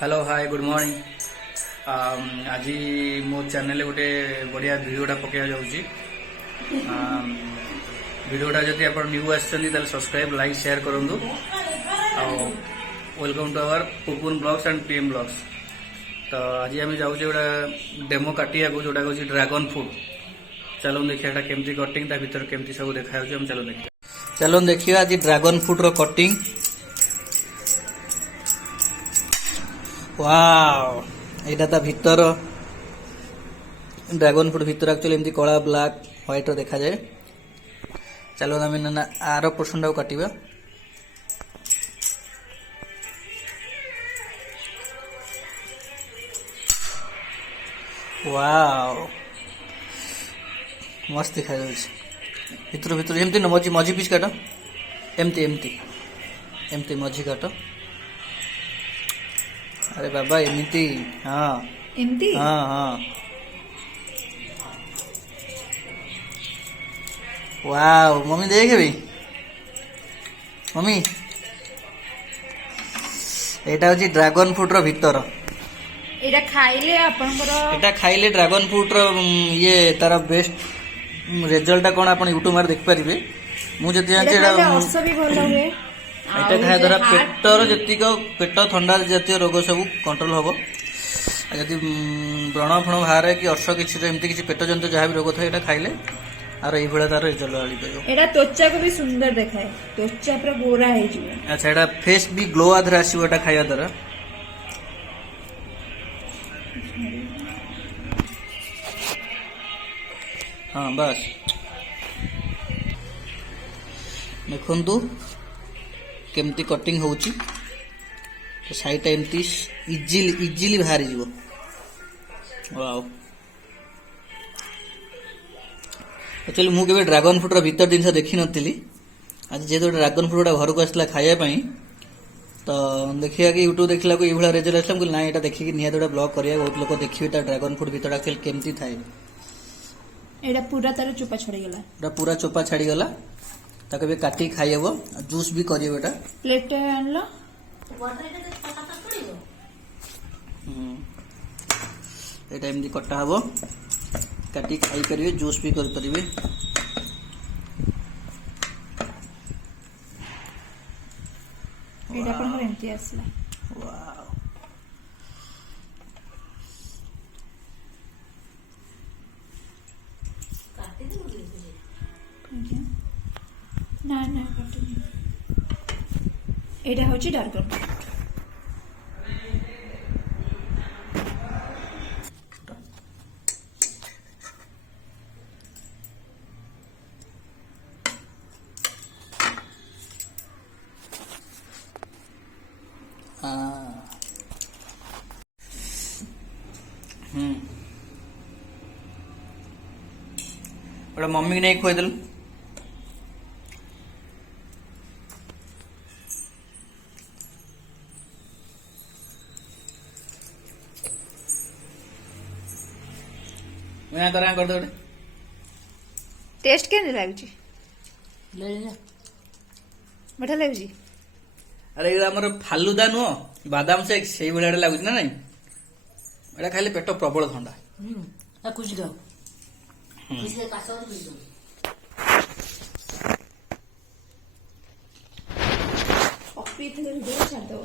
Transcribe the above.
Hello hi good morning. आज मो channel गोटे बढ़िया भिडियोटा पकड़ा जाऊँगी। भिडियोटा जब आप न्यू आसछन्ती सब्सक्राइब लाइक शेयर करूँ। Welcome to our Pupun blogs and PM blogs. तो आज आम जाऊँ गोटा डेमो काटिया को जोटा कह ड्रैगन फ्रूट। चलो देखिए केमती कटिंग ता भीतर केमती सब देखा चलो देखिए। चलो देखिए आज ड्रैगन फ्रूट रो कटिंग। वाओ एटा ता भीतर ड्रैगन फ्रूट भीतर एक्चुअली एमती कला ब्लैक व्हाइट देखा जाए। चलो आम आर पोर्शन टाक काटिबा। वाओ मस्त देखा भीतर भीतर एमती न मझी मझी पीस काट एमती एमती एमती मझी काट। अरे बाबा एमती हाँ एमती हाँ हाँ वाओ मम्मी देख भी मम्मी एटा होची ड्रैगन फ्रूट रो भीतर। एटा खाइले आपनकर एटा खाइले ड्रैगन फ्रूट रो ये तार बेस्ट रिजल्ट कोन आपण यूट्यूब मार देख परिबे। मु जति जानछि एटा रस भी भलो हुए। एटा खाया द्वारा पेटर जतिक पेट थंडा जातीय रोग सब कंट्रोल हम। जदि व्रण फण बाहर कि अर्श किसी एमती किसी पेट जंतु जहाँ भी रोग था यहाँ खाइले आर ये तार रिजल्ट आनी पार। एटा त्वचा को भी सुंदर देखाए। त्वचा पूरा गोरा है जी। अच्छा एटा फेस भी ग्लो आधर आसीबो एटा खाया द्वारा। हाँ बस देखु केमती कटिंग होची। तो साइड एमती इजिली बाहरी जीवो। वाओ एक्चुअली मु केबे ड्रैगन फ्रूट भीतर जिनस देखी नथिली। आज जेहेतु ड्रैगन फ्रूट घर को आसला खाया पाई तो देखिया कि यूट्यूब देखला को ये भला रिजल्ट आसला ना एटा देखि निया गोटे ब्लॉग करिया बहुत लोग देखिबे ता ड्रैगन फ्रूट भीतर एक्चुअली केमती थाए। एटा पूरा तार चोपा छड़ी गला। एटा पूरा चोपा छाड़ी गला ताके भी काटी खाइबो जूस भी करियो बेटा। प्लेट आनलो एटा एमदी कटा हबो काटी खाई परिबे जूस भी कर परिबे। एटा अपन एमती आसला। वाओ ना ना काटनी। एटा होची ड्रैगन फ्रूट। बड़ा मम्मी ने खोई दिल। मैं कर दो टेस्ट के लागुची ले जा बढ़िया लागुची। अरे ये हमर फालुदा नुह बादाम शेक से भाया लगुच ना नहीं एटा खाइले पेट प्रबल ठंडा। कुछ खाओ पी थे दो छाड़ दो।